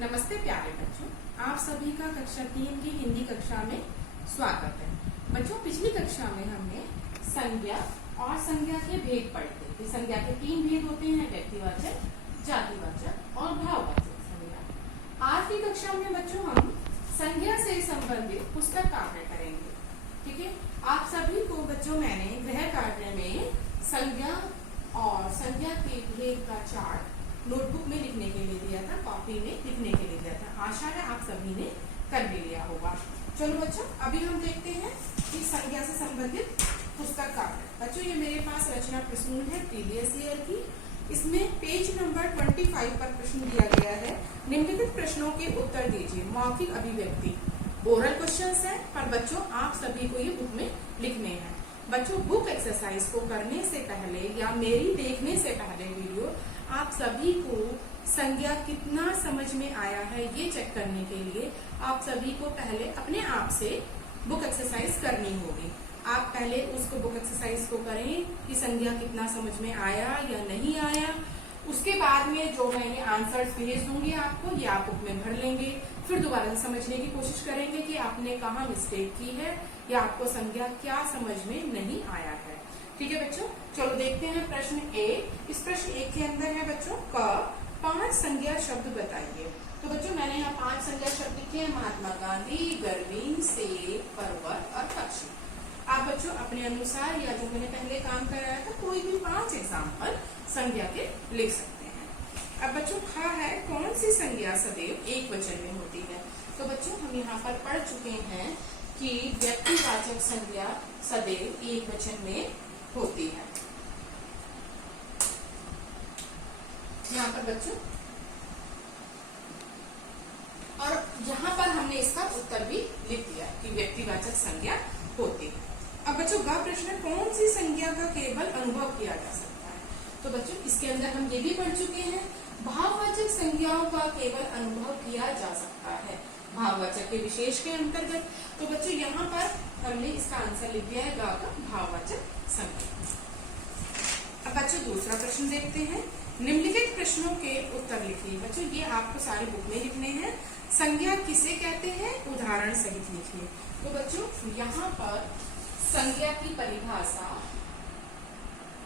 नमस्ते प्यारे बच्चों, आप सभी का कक्षा 3 की हिंदी कक्षा में स्वागत है। बच्चों, पिछली कक्षा में हमने संज्ञा और संज्ञा के भेद पढ़े थे। संज्ञा के 3 भेद होते हैं, व्यक्तिवाचक, जातिवाचक और भाववाचक संज्ञा। आज की कक्षा में बच्चों हम संज्ञा से संबंधित पुस्तक कार्य करेंगे। ठीक है, आप सभी को बच्चों मैंने गृह कार्य में संज्ञा और संज्ञा के भेद का चार्ट नोटबुक में लिखने के लिए दिया था, कॉपी में लिखने के लिए दिया था। आशा है आप सभी ने कर भी लिया होगा। चलो बच्चों, अभी हम देखते हैं कि संज्ञा से संबंधित पुस्तक कार्य। बच्चों, ये मेरे पास रचना प्रश्न है प्रीवियस ईयर की। इसमें पेज नंबर 25 पर प्रश्न दिया गया है। निम्नलिखित प्रश्नों के उत्तर दीजिए। मौखिक अभिव्यक्ति ओरल क्वेश्चंस है, पर बच्चों आप सभी को ये बुक में लिखने हैं। बच्चों, बुक एक्सरसाइज को करने से पहले या मेरी देखने से पहले वीडियो आप सभी को संज्ञा कितना समझ में आया है ये चेक करने के लिए आप सभी को पहले अपने आप से बुक एक्सरसाइज करनी होगी। आप पहले उसको बुक एक्सरसाइज को करें कि संज्ञा कितना समझ में आया या नहीं आया। उसके बाद में जो मैंने आंसर्स भेज दूंगी आपको, ये आप बुक में भर लेंगे। फिर दोबारा से समझने की कोशिश करेंगे कि आपने कहाँ मिस्टेक की है या आपको संज्ञा क्या समझ में नहीं आया है। ठीक है बच्चों, चलो देखते हैं प्रश्न 1। इस प्रश्न 1 के अंदर है बच्चों क 5 संज्ञा शब्द बताइए। तो बच्चों मैंने यहाँ 5 संज्ञा शब्द लिखे हैं, महात्मा गांधी, गर्मी, सेब, पर्वत और पक्षी। आप बच्चों अपने अनुसार या जो मैंने पहले काम कराया था कोई भी 5 एग्जाम्पल संज्ञा के लिख सकते हैं। अब बच्चों ख है, कौन सी संज्ञा सदैव एक वचन में होती है। तो बच्चों हम यहाँ पर पढ़ चुके हैं कि व्यक्तिवाचक संज्ञा सदैव एक वचन में होती है। यहाँ पर बच्चों और यहाँ पर हमने इसका उत्तर भी लिख दिया कि व्यक्तिवाचक संज्ञा होती है। अब बच्चों ग प्रश्न, कौन सी संज्ञा का केवल अनुभव किया जा सकता है। तो बच्चों इसके अंदर हम ये भी पढ़ चुके हैं, भाववाचक संज्ञाओं का केवल अनुभव किया जा सकता है, भाववाचक के विशेष के अंतर्गत। तो बच्चों यहाँ पर हमने इसका आंसर लिख दिया है ग का भाववाचक संज्ञा। अब बच्चों दूसरा प्रश्न देखते हैं। निम्नलिखित प्रश्नों के उत्तर लिखिए। बच्चों ये आपको सारे बुक में लिखने हैं। संज्ञा किसे कहते हैं, उदाहरण सहित लिखिए। तो बच्चों यहाँ पर संज्ञा की परिभाषा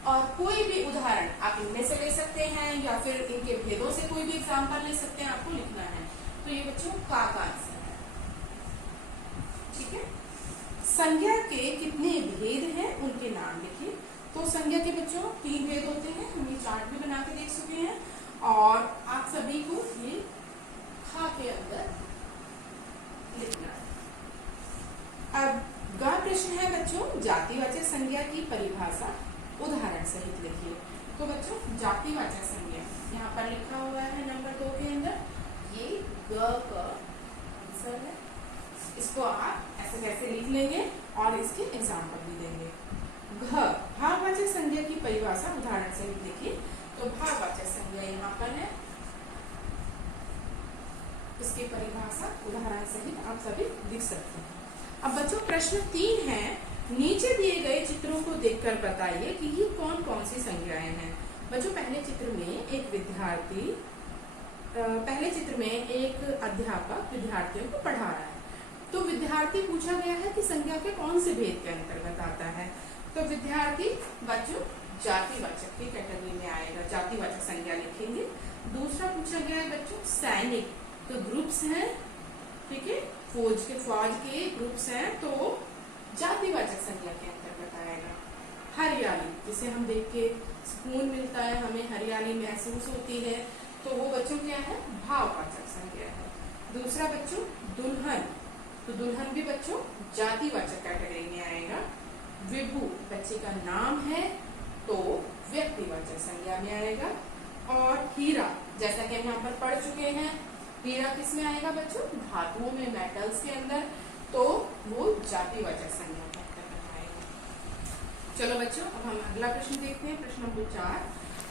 और कोई भी उदाहरण आप इनमें से ले सकते हैं या फिर इनके भेदों से कोई भी एग्जाम्पल ले सकते हैं, आपको लिखना है। तो ये बच्चों का आंसर है। ठीक है, संज्ञा के कितने भेद हैं उनके नाम लिखिए। तो संज्ञा के बच्चों 3 भेद होते हैं, हम ये चार्ट भी बना के देख चुके हैं और आप सभी को ये खा के अंदर लिखना है। अब ग प्रश्न है बच्चों, जातिवाचक संज्ञा की परिभाषा उदाहरण सहित लिखिए। तो बच्चों जातिवाचक संज्ञा यहाँ पर लिखा हुआ है नंबर 2 के अंदर, ये ग का आंसर है। इसको आप ऐसे कैसे लिख लेंगे और इसके एग्जाम्पल भी देंगे। घ भाववाचक संज्ञा की परिभाषा उदाहरण सहित लिखिए। तो भाववाचक संज्ञा यहाँ पर है, इसकी परिभाषा उदाहरण सहित आप सभी लिख सकते हैं। अब बच्चों प्रश्न 3 है, नीचे दिए गए चित्रों को देखकर बताइए कि ये कौन कौन सी संज्ञाएं हैं। बच्चों पहले चित्र में एक अध्यापक विद्यार्थियों को पढ़ा रहा है। तो विद्यार्थी पूछा गया है कि संज्ञा के कौन से भेद के अंतर्गत आता है। तो विद्यार्थी बच्चों जातिवाचक की कैटेगरी में आएगा, जातिवाचक संज्ञा लिखेंगे। दूसरा पूछा गया है बच्चों सैनिक, तो ग्रुप्स हैं, ठीक है, फौज के ग्रुप्स हैं, तो जातिवाचक संज्ञा के अंतर्गत आएगा। हरियाली, जिसे हम देख के सुकून मिलता है, हमें हरियाली महसूस होती है, तो वो बच्चों क्या है, भाववाचक संज्ञा है। दूसरा बच्चों दुल्हन, तो दुल्हन भी बच्चों जातिवाचक कैटेगरी में आएगा। विभू बच्चे का नाम है, तो व्यक्तिवाचक संज्ञा में आएगा। और हीरा, जैसा कि हम यहाँ पर पढ़ चुके हैं, हीरा किस में आएगा बच्चों, धातुओं में, मेटल्स के अंदर, तो वो जातिवाचक संज्ञा के अंतर्गत आएगा। चलो बच्चों अब हम अगला प्रश्न देखते हैं, प्रश्न नंबर 4।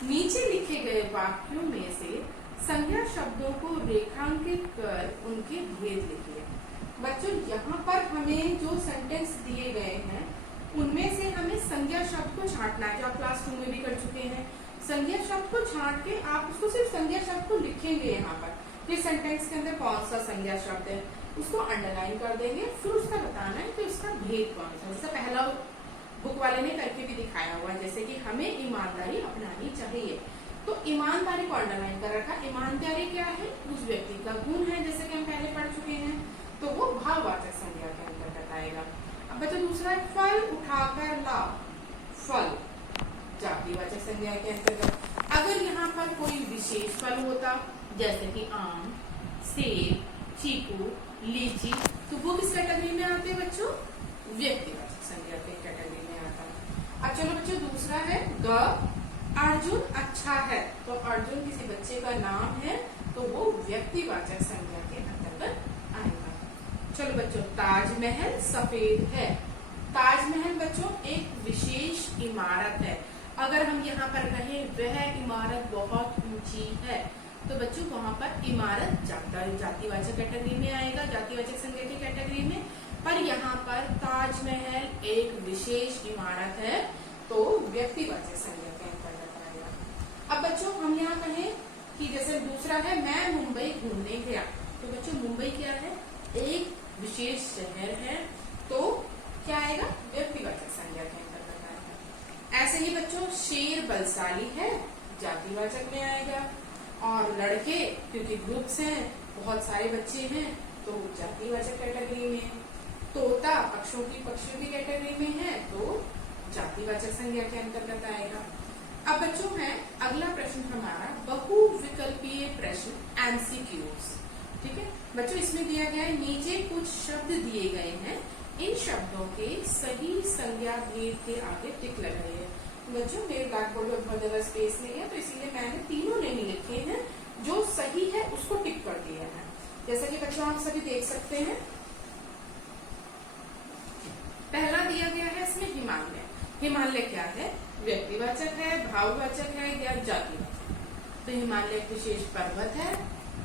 नीचे लिखे गए वाक्यों में से संज्ञा शब्दों को रेखांकित कर उनके भेद लिखिए। बच्चों यहाँ पर हमें जो सेंटेंस दिए गए हैं उनमें से हमें संज्ञा शब्द को छांटना है, जो आप क्लास 2 में भी कर चुके हैं। संज्ञा शब्द को छांट के आप उसको सिर्फ संज्ञा शब्द को लिखेंगे यहाँ पर, फिर सेंटेंस के अंदर कौन सा संज्ञा शब्द है उसको अंडरलाइन कर देंगे, फिर उसका बताना है कि उसका भेद कौन सा। जैसे पहला बुक वाले ने करके भी दिखाया हुआ है, जैसे कि हमें ईमानदारी अपनानी चाहिए, तो ईमानदारी को अंडरलाइन कर रखा। ईमानदारी क्या है? उस व्यक्ति का गुण है, जैसे कि हम पहले पढ़ चुके हैं, तो वो भाववाचक संज्ञा के अंतर्गत आएगा। अब बच्चों दूसरा है फल उठाकर ला, फल जातिवाचक संज्ञा के अंतर्गत। अगर यहाँ पर कोई विशेष फल होता जैसे कि आम, सेब, चीकू, लीची, तो वो किस कैटेगरी में आते हैं बच्चों? व्यक्तिवाचक संज्ञा के कैटेगरी में आता है। अब चलो बच्चों दूसरा है ग, अर्जुन अच्छा है, तो अर्जुन किसी बच्चे का नाम है, तो वो व्यक्तिवाचक संज्ञा के अंतर्गत आएगा। चलो बच्चों ताजमहल सफेद है, ताजमहल बच्चों एक विशेष इमारत है। अगर हम यहाँ पर कहें वह इमारत बहुत ऊंची है, तो बच्चों वहां पर इमारत जातिवाचक कैटेगरी में आएगा, जातिवाचक संज्ञा की कैटेगरी में। पर यहाँ पर ताजमहल एक विशेष इमारत है, तो व्यक्तिवाचक संज्ञा के अंतर्गत आएगा। अब बच्चों हम यहाँ कहें कि जैसे दूसरा है मैं मुंबई घूमने गया, तो बच्चों मुंबई क्या है? एक विशेष शहर है, तो क्या आएगा? व्यक्तिवाचक संज्ञा के अंतर्गत आएगा। ऐसे ही बच्चों शेर बलशाली है, जातिवाचक में आएगा। और लड़के क्योंकि ग्रुप्स हैं, बहुत सारे बच्चे हैं, तो जातिवाचक कैटेगरी में। तोता पक्षियों की कैटेगरी में है, तो जातिवाचक संज्ञा के अंतर्गत आएगा। अब बच्चों है अगला प्रश्न हमारा बहुविकल्पीय प्रश्न एमसीक्यूज। ठीक है बच्चों, इसमें दिया गया है नीचे कुछ शब्द दिए गए हैं, इन शब्दों के सही संज्ञा भेद के आगे टिक लगाइए। बच्चों मेरे ब्लैक बोर्ड में बहुत ज्यादा स्पेस नहीं है, तो इसीलिए मैंने तीनों नहीं लिखे हैं, जो सही है उसको टिक कर दिया है। जैसा कि बच्चों आप सभी देख सकते हैं, पहला दिया गया है इसमें हिमालय। हिमालय क्या है? व्यक्तिवाचक है, भाववाचक है या जातिवाचक? तो हिमालय एक विशेष पर्वत है,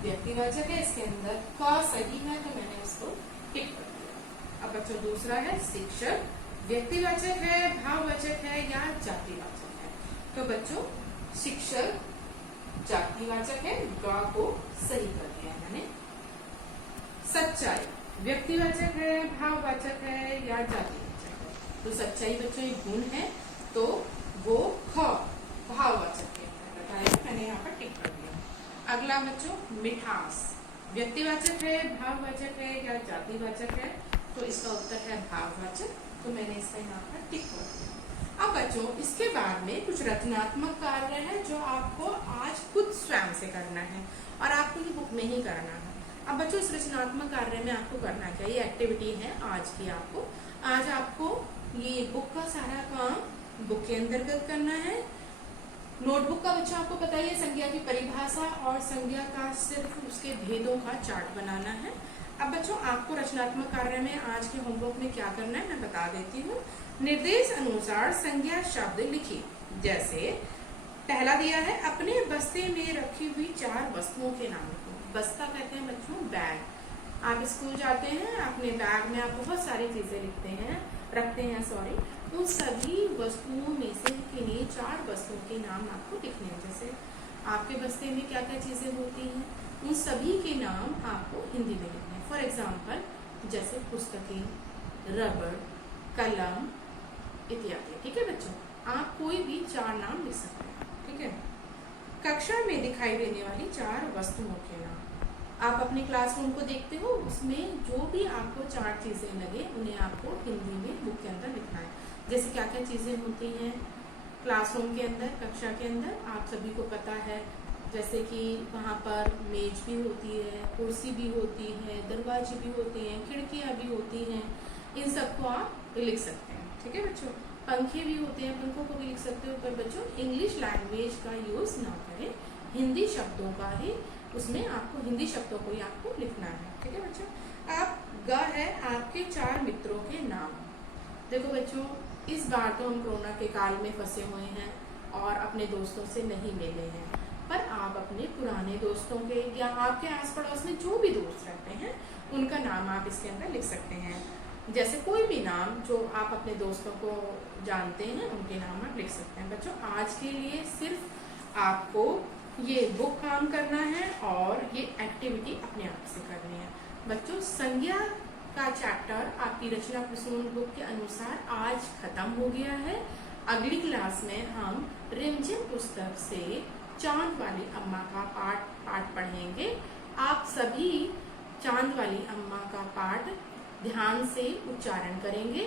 व्यक्तिवाचक है, इसके अंदर का सही है, तो मैंने इसको टिक कर दिया। अब बच्चों दूसरा है शिक्षक, व्यक्तिवाचक है, भाववाचक है या जातिवाचक है? तो बच्चों शिक्षक जातिवाचक है, गा को सही कर दिया मैंने। सच्चाई व्यक्तिवाचक है, भाववाचक है या जातिवाचक है? तो सच्चाई बच्चों एक गुण है, तो वो ख भाववाचक के अंतर्गत आएगा, मैंने यहाँ पर टिक कर दिया। अगला बच्चों मिठास व्यक्तिवाचक है, भाववाचक है या जातिवाचक है? तो इसका उत्तर है भाववाचक, तो मैंने इसका यहाँ पर टिक कर दिया। अब बच्चों इसके बाद में कुछ रचनात्मक कार्य है जो आपको आज खुद स्वयं से करना है और आपको ये बुक में ही करना है। अब बच्चों इस रचनात्मक कार्य में आपको करना क्या, ये एक्टिविटी है आज की। आज आपको ये बुक का सारा काम बुक के अंतर्गत करना है। नोटबुक का बच्चा आपको पता ही है, संज्ञा की परिभाषा और संज्ञा का सिर्फ उसके भेदों का चार्ट बनाना है। अब बच्चों आपको रचनात्मक कार्य में आज के होमवर्क में क्या करना है मैं बता देती हूँ। निर्देश अनुसार संज्ञा शब्द लिखिए। जैसे पहला दिया है अपने बस्ते में रखी हुई 4 वस्तुओं के नाम लिखो। बस्ता कहते हैं बच्चों बैग। आप स्कूल जाते हैं, अपने बैग में आप बहुत सारी चीजें रखते हैं उन सभी वस्तुओं में से किन्हीं 4 वस्तुओं के नाम आपको लिखने हैं। जैसे आपके बस्ते में क्या क्या चीजें होती हैं, उन सभी के नाम आपको हिंदी में लिखने हैं। फॉर एग्जाम्पल जैसे पुस्तकें, रबड़, कलम इत्यादि। ठीक है बच्चों, आप कोई भी 4 नाम लिख सकते हैं। ठीक है, कक्षा में दिखाई देने वाली 4 वस्तुओं के नाम। आप अपने क्लासरूम को देखते हो, उसमें जो भी आपको 4 चीजें लगे उन्हें आपको हिंदी में बुक के अंदर लिखना है। जैसे क्या क्या चीजें होती हैं क्लासरूम के अंदर, कक्षा के अंदर, आप सभी को पता है। जैसे कि वहाँ पर मेज भी होती है, कुर्सी भी होती है, दरवाजे भी होते हैं, खिड़कियाँ भी होती हैं, इन सबको आप लिख सकते हैं। ठीक है बच्चों, पंखे भी होते हैं, पंखों को भी लिख सकते हो। पर बच्चों इंग्लिश लैंग्वेज का यूज ना करें, हिंदी शब्दों का ही, उसमें आपको हिंदी शब्दों को ही आपको लिखना है। ठीक है बच्चों, आप ग है आपके 4 मित्रों के नाम। देखो बच्चों, इस बार तो हम कोरोना के काल में फंसे हुए हैं और अपने दोस्तों से नहीं मिले हैं, पर आप अपने पुराने दोस्तों के या आपके आस पड़ोस में जो भी दोस्त रहते हैं उनका नाम आप इसके अंदर लिख सकते हैं। जैसे कोई भी नाम जो आप अपने दोस्तों को जानते हैं उनके नाम आप लिख सकते हैं। बच्चों आज के लिए सिर्फ आपको ये बुक काम करना है और ये एक्टिविटी अपने आप से करनी है। बच्चों, संज्ञा का चैप्टर आपकी रचना प्रसून बुक के अनुसार आज खत्म हो गया है। अगली क्लास में हम रिमझिम पुस्तक से चांद वाली अम्मा का पाठ पढ़ेंगे। आप सभी चांद वाली अम्मा का पाठ ध्यान से उच्चारण करेंगे।